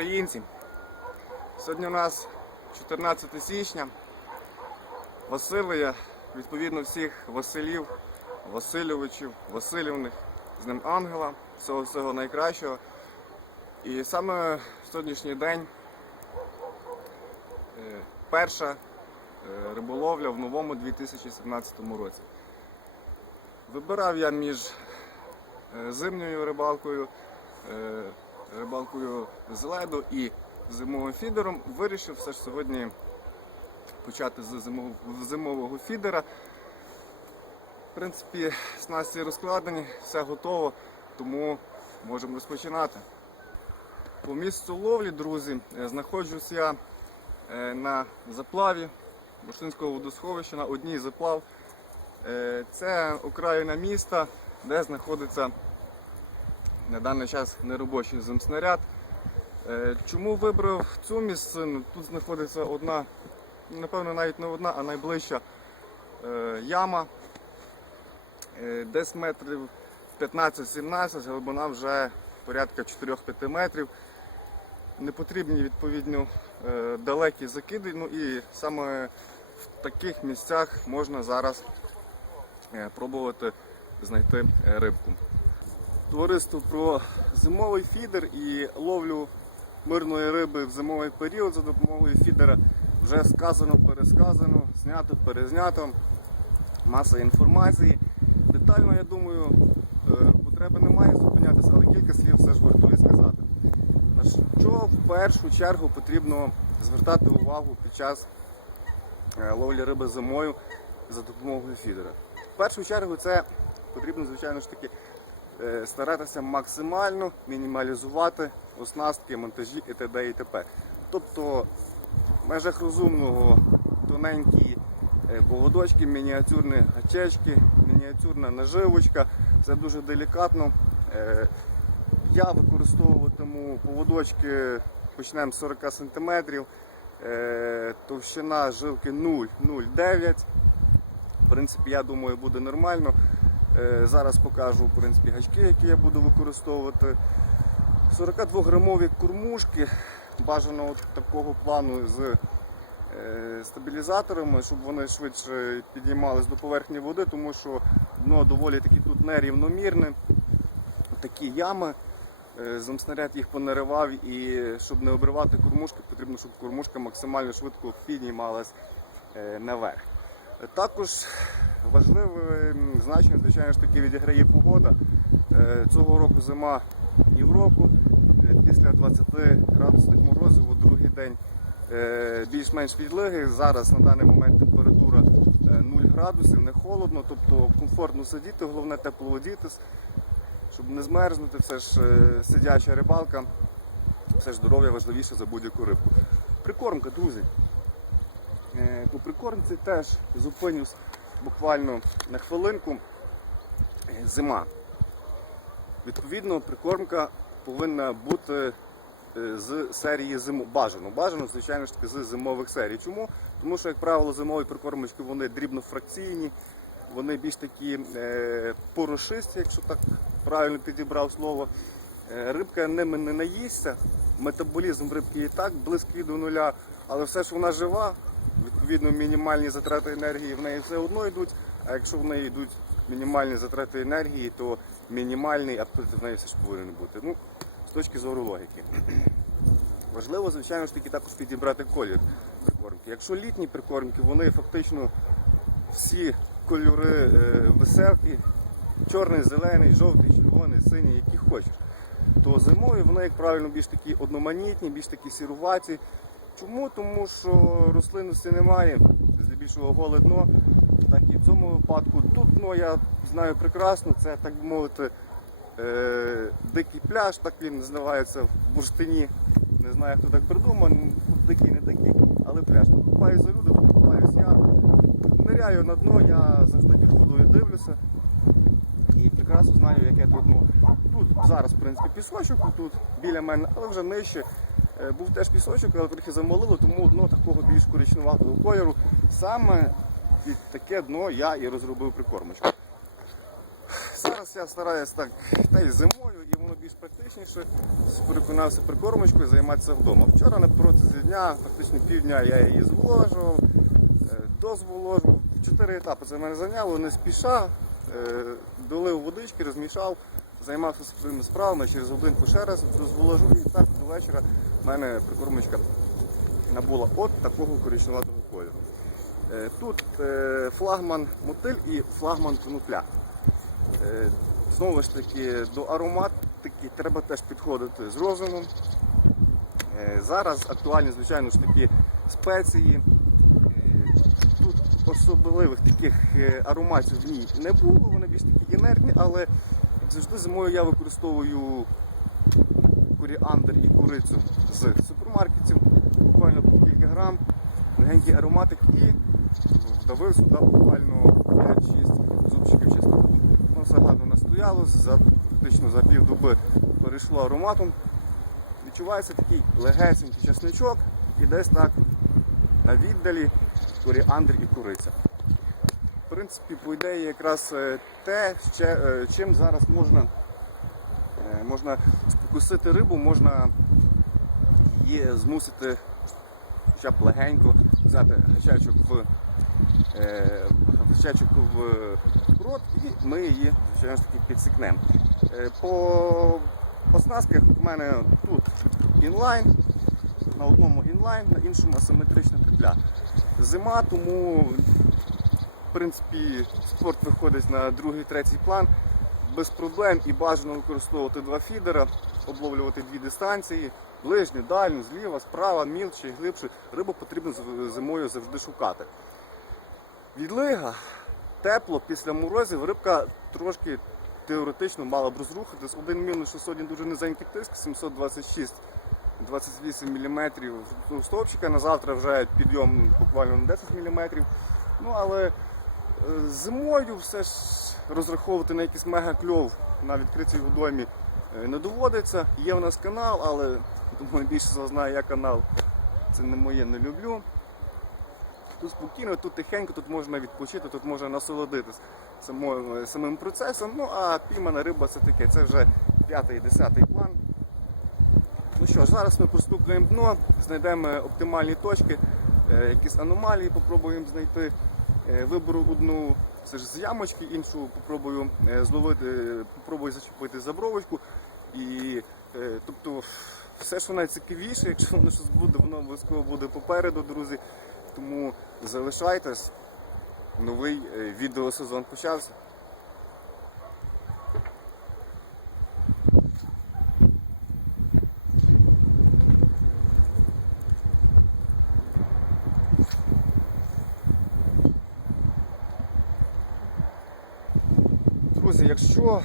Українці. Сьогодні у нас 14 січня. Василія, відповідно всіх Василів, Васильовичів, Васильівних, з ним ангела, всього всього найкращого. І саме в сьогоднішній день е, перша е, риболовля в новому 2017 році. Вибирав я між е, зимньою рибалкою, рибалкою з леду і зимовим фідером. Вирішив все ж сьогодні почати з зимового, фідера. В принципі, снасті розкладені, все готово, тому можемо розпочинати. По місцю ловлі, друзі, е, знаходжусь я е, на заплаві Бурштинського водосховища на одній заплав. Е, Це окраїна міста, де знаходиться на даний час неробочий земснаряд. Е, Чому вибрав цю місцину? Тут знаходиться одна, напевно, навіть не одна, а найближча е, яма. Е, Десь метрів 15-17, глибина вже порядка 4-5 метрів. Не потрібні відповідно далекі закиди. Ну і саме в таких місцях можна зараз пробувати знайти рибку. Товариство про зимовий фідер і ловлю мирної риби в зимовий період за допомогою фідера вже сказано, пересказано, знято, перезнято. Маса інформації. Детально, я думаю, е, потреби немає зупинятися, але кілька слів все ж вартує сказати. На що в першу чергу потрібно звертати увагу під час е, ловлі риби зимою за допомогою фідера. В першу чергу це потрібно, звичайно ж таки, старатися максимально мінімалізувати оснастки, монтажі і т.д. і т.п. Тобто в межах розумного тоненькі е, поводочки, мініатюрні гачечки, мініатюрна наживочка. Це дуже делікатно. Е, Я використовуватиму поводочки, почнемо з 40 см, е, товщина жилки 0,09. В принципі, я думаю, буде нормально. Е, Зараз покажу в принципі, гачки, які я буду використовувати. 42-грамові кормушки, бажано от такого плану з е, стабілізаторами, щоб вони швидше підіймались до поверхні води, тому що дно доволі таки тут нерівномірне. Такі ями. Е, Замснаряд їх понаривав і щоб не обривати кормушки, потрібно, щоб кормушка максимально швидко піднімалась наверх. Також важливим значенням, звичайно ж таки, відіграє погода. Е, Цього року зима Європу. Е, Після 20 градусних морозів у другий день е, більш-менш відлиги. Зараз на даний момент температура е, 0 градусів, не холодно, тобто комфортно сидіти, головне тепло одітись, щоб не змерзнути, все ж сидяча рибалка, все ж здоров'я важливіше за будь-яку рибку. Прикормка, друзі. По прикормці теж зупинюсь буквально на хвилинку. Зима. Відповідно, прикормка повинна бути е, з серії зиму. Бажано. Бажано, звичайно ж таки, з зимових серій. Чому? Тому що, як правило, зимові прикормочки вони дрібнофракційні, вони більш такі е, порошисті, якщо так правильно підібрав слово. Е, рибка ними не наїсться, метаболізм рибки і так близький до нуля, але все ж вона жива, відповідно мінімальні затрати енергії в неї все одно йдуть, а якщо в неї йдуть мінімальні затрати енергії, то мінімальний апетит в неї все ж повинен бути. Ну, з точки зору логіки. Важливо, звичайно ж таки, також підібрати колір прикормки. Якщо літні прикормки, вони фактично всі кольори е, веселки, чорний, зелений, жовтий, червоний, синій, які хочеш. То зимою вони, як правильно, більш такі одноманітні, більш такі сіруваті. Чому? Тому що рослинності немає, здебільшого голе дно. Так і в цьому випадку тут ну, я знаю прекрасно, це так би мовити е, дикий пляж, так він називається в бурштині. Не знаю, хто так придумав, дикий, не дикий, але пляж. Тут купаюся люди, тут купаюсь я. Ниряю на дно, я завжди під водою дивлюся і прекрасно знаю, яке тут дно. Тут зараз, в принципі, пісочок, тут біля мене, але вже нижче. Е, Був теж пісочок, але трохи замолило, тому дно такого більш коричневатого кольору. Саме під таке дно я і розробив прикормочку. Зараз я стараюсь так, та й зимою, і воно більш практичніше переконався прикормочкою займатися вдома. Вчора на протязі дня, фактично півдня я її зволожував, е, дозволожував. Чотири етапи це мене зайняло, не спіша, е, долив водички, розмішав, займався своїми справами, через годинку ще раз дозволожив і так до вечора в мене прикормочка набула от такого коричневатого кольору. Е, Тут е, флагман мотиль і флагман конопля. Е, Знову ж таки, до ароматики треба теж підходити з розумом. Зараз актуальні, звичайно ж таки, спеції. Тут особливих таких ароматів в ній не було, вони більш такі інертні, але завжди зимою я використовую коріандр і курицю з супермаркетів, буквально по кілька грам, легенький ароматик і вдавив сюди буквально 5-6 зубчиків чесноку. Воно все гарно настоялось, за, фактично за пів доби перейшло ароматом. Відчувається такий легесенький чесничок і десь так на віддалі коріандр і куриця. В принципі, по ідеї, якраз е, те, е, чим зараз можна, е, можна спокусити рибу, можна її змусити хоча б легенько взяти гачечок в, е, гачечок в рот і ми її, звичайно ж таки, підсікнемо. Е, по оснастках в мене тут інлайн, на одному інлайн, на іншому асиметрична петля. Зима, тому в принципі спорт виходить на другий, третій план. Без проблем і бажано використовувати два фідера, обловлювати дві дистанції, ближню, дальню, зліва, справа, мілче, глибше. Рибу потрібно зимою завжди шукати. Відлига, тепло, після морозів рибка трошки теоретично мала б розрухатись. Один мінус, що дуже низенький тиск, 726 28 мм стовпчика, на завтра вже підйом буквально на 10 мм. Ну, але е, зимою все ж розраховувати на якийсь мега-кльов на відкритій водоймі не доводиться. Є в нас канал, але думаю, більше знає я канал. Це не моє, не люблю. Тут спокійно, тут тихенько, тут можна відпочити, тут можна насолодитись самим процесом. Ну а піймана риба це таке, це вже п'ятий, десятий план. Ну що, зараз ми простукаємо дно, знайдемо оптимальні точки, е, якісь аномалії попробуємо знайти. Е, Виберу одну це ж з ямочки, іншу попробую е, зловити, е, попробую зачепити за бровочку. І, е, тобто, все, що найцікавіше, якщо воно щось буде, воно обов'язково буде попереду, друзі. Тому залишайтесь. Новий е, відеосезон почався. Друзі, якщо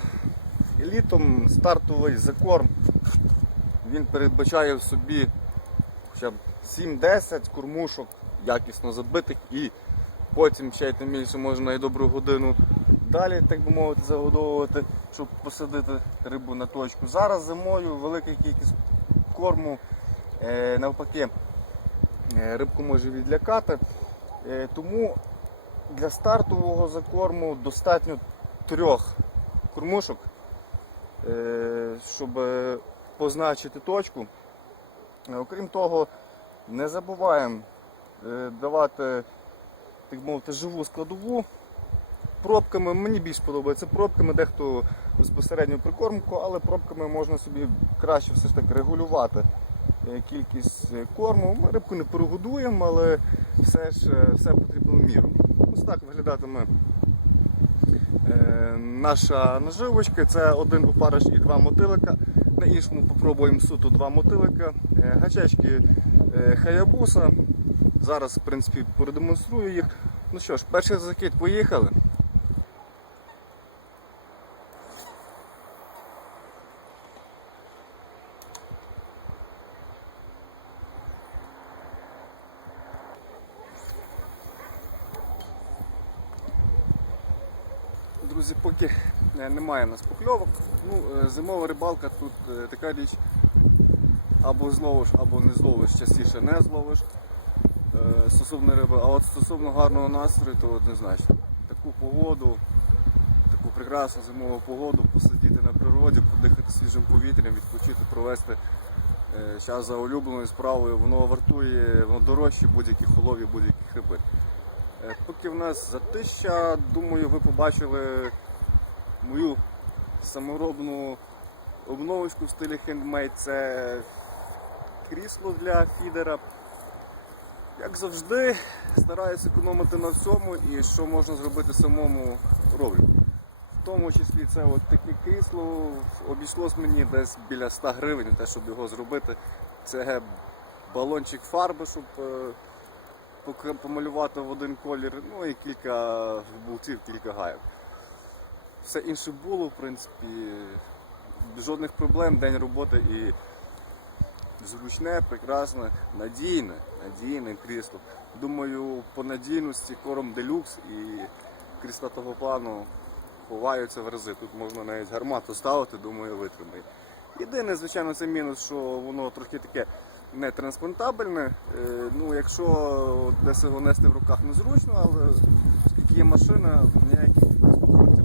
літом стартовий закорм, він передбачає в собі хоча б 7-10 кормушок якісно забитих і потім ще й тим більше можна і добру годину далі, так би мовити, загодовувати, щоб посадити рибу на точку. Зараз зимою велика кількість корму е, навпаки е, рибку може відлякати. Е, тому для стартового закорму достатньо трьох кормушок, щоб е, позначити точку. Е, Окрім того, не забуваємо е, давати, так мовити, живу складову. Пробками мені більш подобається пробками, дехто безпосередньо прикормку, але пробками можна собі краще все ж таки регулювати е, кількість е, корму. Ми рибку не перегодуємо, але все ж е, все потрібно в міру. Ось так виглядатиме е, наша наживочка. Це один опариш і два мотилика. На іншому попробуємо суто два мотилика. Е, Гачечки е, хаябуса. Зараз, в принципі, продемонструю їх. Ну що ж, перший закид поїхали. Друзі, поки е, немає в нас покльовок. Ну, е, зимова рибалка тут е, така річ. Або зловиш, або не зловиш, частіше не зловиш стосовно риби. А от стосовно гарного настрою, то однозначно. Таку погоду, таку прекрасну зимову погоду, посидіти на природі, подихати свіжим повітрям, відпочити, провести час за улюбленою справою. Воно вартує, воно дорожче будь-які холові, будь-які хребет. Е, Поки в нас затища, думаю, ви побачили мою саморобну обновочку в стилі хендмейд. Це крісло для фідера. Як завжди, стараюся економити на всьому і що можна зробити самому роблю. В тому числі це от таке крісло обійшлось мені десь біля 100 гривень, те, щоб його зробити. Це балончик фарби, щоб е, помалювати в один колір, ну і кілька болтів, кілька гайок. Все інше було, в принципі, жодних проблем, день роботи і зручне, прекрасне, надійне, надійне крісло. Думаю, по надійності кором делюкс і крісла того плану ховаються в рази. Тут можна навіть гармату ставити, думаю, витримає. Єдине, звичайно, це мінус, що воно трохи таке не транспортабельне. Е, Ну, якщо десь його нести в руках незручно, але оскільки є машина, ніяких конструкцій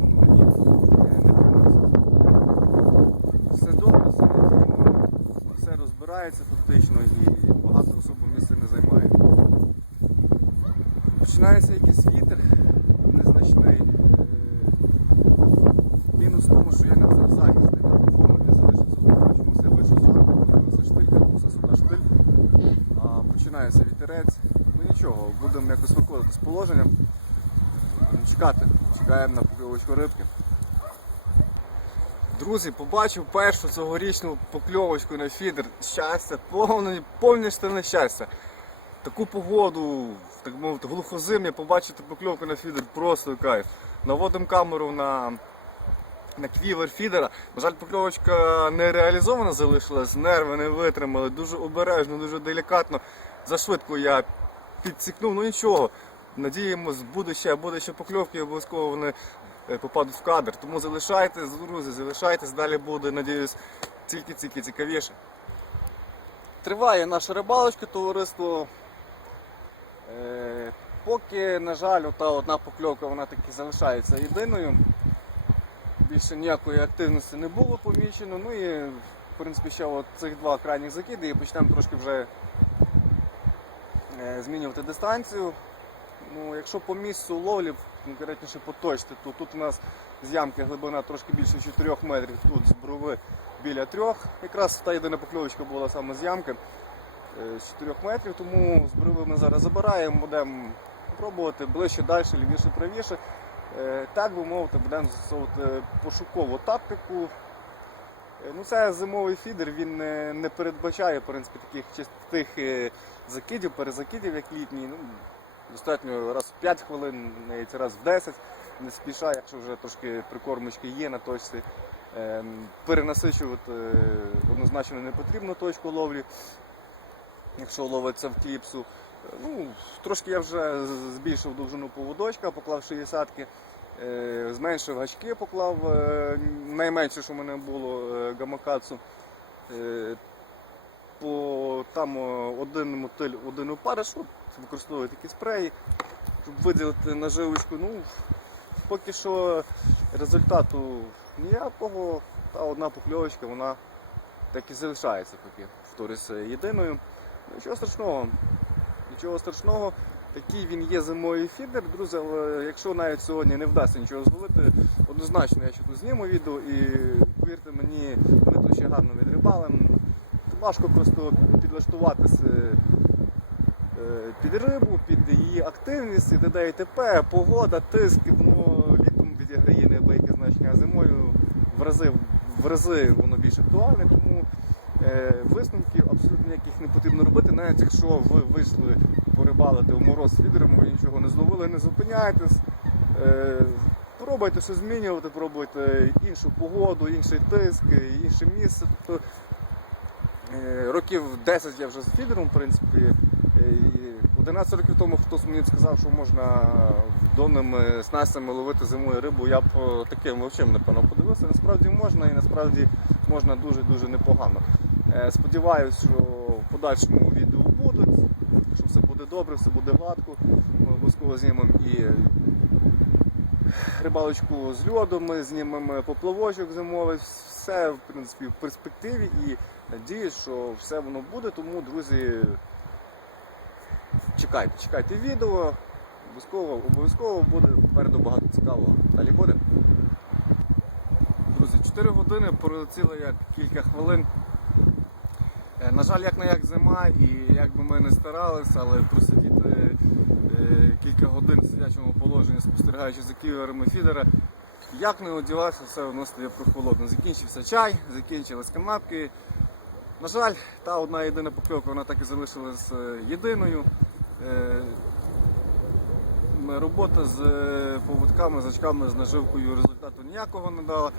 все добре, все надійно, все розбирається фактично і багато особо місця не займає. Починається якийсь вітер незначний. Е, Мінус в тому, що я не взяв захист від мікрофону, не залишився в чому все вище фарби, все штилька, все сюди штиль. А, Починається вітерець. Ну нічого, будемо якось виходити з положення. Чекати. Чекаємо на покльовочку рибки. Друзі, побачив першу цьогорічну покльовочку на фідер. Щастя, повне, повне штани щастя. Таку погоду, так мовити, глухозим'я, побачити покльовку на фідер просто кайф. Наводимо камеру на, на квівер фідера. На жаль, покльовочка не реалізована залишилась, нерви не витримали, дуже обережно, дуже делікатно. Зашвидко я підсікнув, ну нічого. Надіємось, буде ще, буде ще покльовки, обов'язково вони е, попадуть в кадр. Тому залишайтесь, друзі, залишайтесь, далі буде, надіюсь, тільки-тільки цікавіше. Триває наша рибалочка, товариство. Е, поки, на жаль, ота одна покльовка вона таки залишається єдиною. Більше ніякої активності не було помічено. Ну і в принципі ще от цих два крайніх закиди і почнемо трошки вже змінювати дистанцію. Ну, якщо по місцю ловлі, конкретніше по то тут у нас з ямки глибина трошки більше 4 метрів, тут з брови біля 3. Якраз та єдина покльовочка була саме з ямки е, з 4 метрів, тому з брови ми зараз забираємо, будемо пробувати ближче, далі, лівіше, правіше. Е, Так би мовити, будемо застосовувати пошукову тактику. Е, Ну, це зимовий фідер, він не, не передбачає в принципі, таких чистих е, закидів, перезакидів, як літній. Ну, достатньо раз в 5 хвилин, навіть раз в 10, не спіша, якщо вже трошки прикормочки є на точці. Ем, Перенасичувати е, однозначно не потрібно точку ловлі, якщо ловиться в кліпсу. Е, Ну, трошки я вже збільшив довжину поводочка, поклав 60-ки, е, зменшив гачки, поклав е, найменше, що в мене було е, гамакацу. Е, По там е, один мотиль, один опариш, використовую такі спреї, щоб виділити наживочку. Ну, поки що результату ніякого, та одна покльовочка, вона так і залишається поки повторюся єдиною. Нічого страшного. Нічого страшного. Такий він є зимовий фідер, друзі, але якщо навіть сьогодні не вдасться нічого зловити, однозначно я ще тут зніму відео і повірте мені, ми тут ще гарно відрибалимо. Важко просто підлаштуватися е, під рибу, під її активність, і т.д. і т.п. Погода, тиск, воно літом відіграє неабияке значення, а зимою в рази, в рази воно більш актуальне, тому е, висновків абсолютно ніяких не потрібно робити, навіть якщо ви вийшли порибалити в мороз ви нічого не зловили, не зупиняйтесь. Е, Пробуйте щось змінювати, пробуйте іншу погоду, інший тиск, інше місце. Тобто Е, Років 10 я вже з фідером, в принципі. Е, і 11 років тому хтось мені сказав, що можна донними снастями ловити зимою рибу. Я б таким вовчим напевно подивився. Насправді можна і насправді можна дуже-дуже непогано. Сподіваюсь, що в подальшому відео будуть, що все буде добре, все буде гладко. Ми обов'язково знімемо і рибалочку з льоду, ми знімемо поплавочок зимовий, все в принципі в перспективі і надіюсь, що все воно буде, тому, друзі, чекайте, чекайте відео, обов'язково, обов'язково буде попереду багато цікавого. Далі буде. Друзі, 4 години пролетіло як кілька хвилин. Е, На жаль, як не як зима, і як би ми не старалися, але просидіти е, кілька годин в сидячому положенні, спостерігаючи за ківерами фідера, як не одівався, все одно стає прохолодно. Закінчився чай, закінчились канапки. На жаль, та одна єдина покльовка, вона так і залишилась е, єдиною. Робота з поводками, з очками, з наживкою результату ніякого не дала.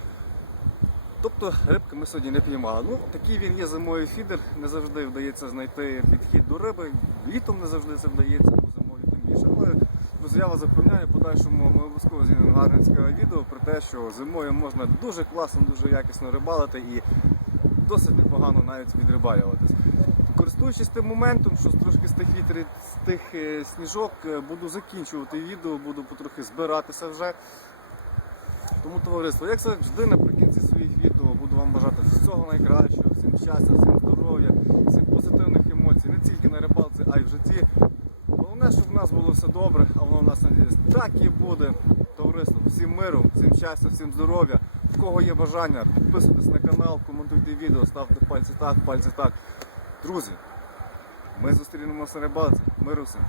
Тобто рибки ми сьогодні не піймали. Ну, такий він є зимовий фідер, не завжди вдається знайти підхід до риби. Літом не завжди це вдається, бо зимою тим більше. Але друзі, я вас запевняю, подальшому ми обов'язково знімемо гарне цікаве відео про те, що зимою можна дуже класно, дуже якісно рибалити і досить непогано навіть відрибалюватись. Користуючись тим моментом, що трошки з тих вітрів, з тих е, сніжок, е, буду закінчувати відео, буду потрохи збиратися вже. Тому товариство, як завжди, наприкінці буду вам бажати всього найкращого, всім щастя, всім здоров'я, всім позитивних емоцій, не тільки на рибалці, а й в житті. Головне, щоб в нас було все добре, а воно в нас надіюсь так і буде. Товариство, всім миру, всім щастя, всім здоров'я. В кого є бажання, підписуйтесь на канал, коментуйте відео, ставте пальці так, пальці так. Друзі, ми зустрінемося на рибалці. Миру всім.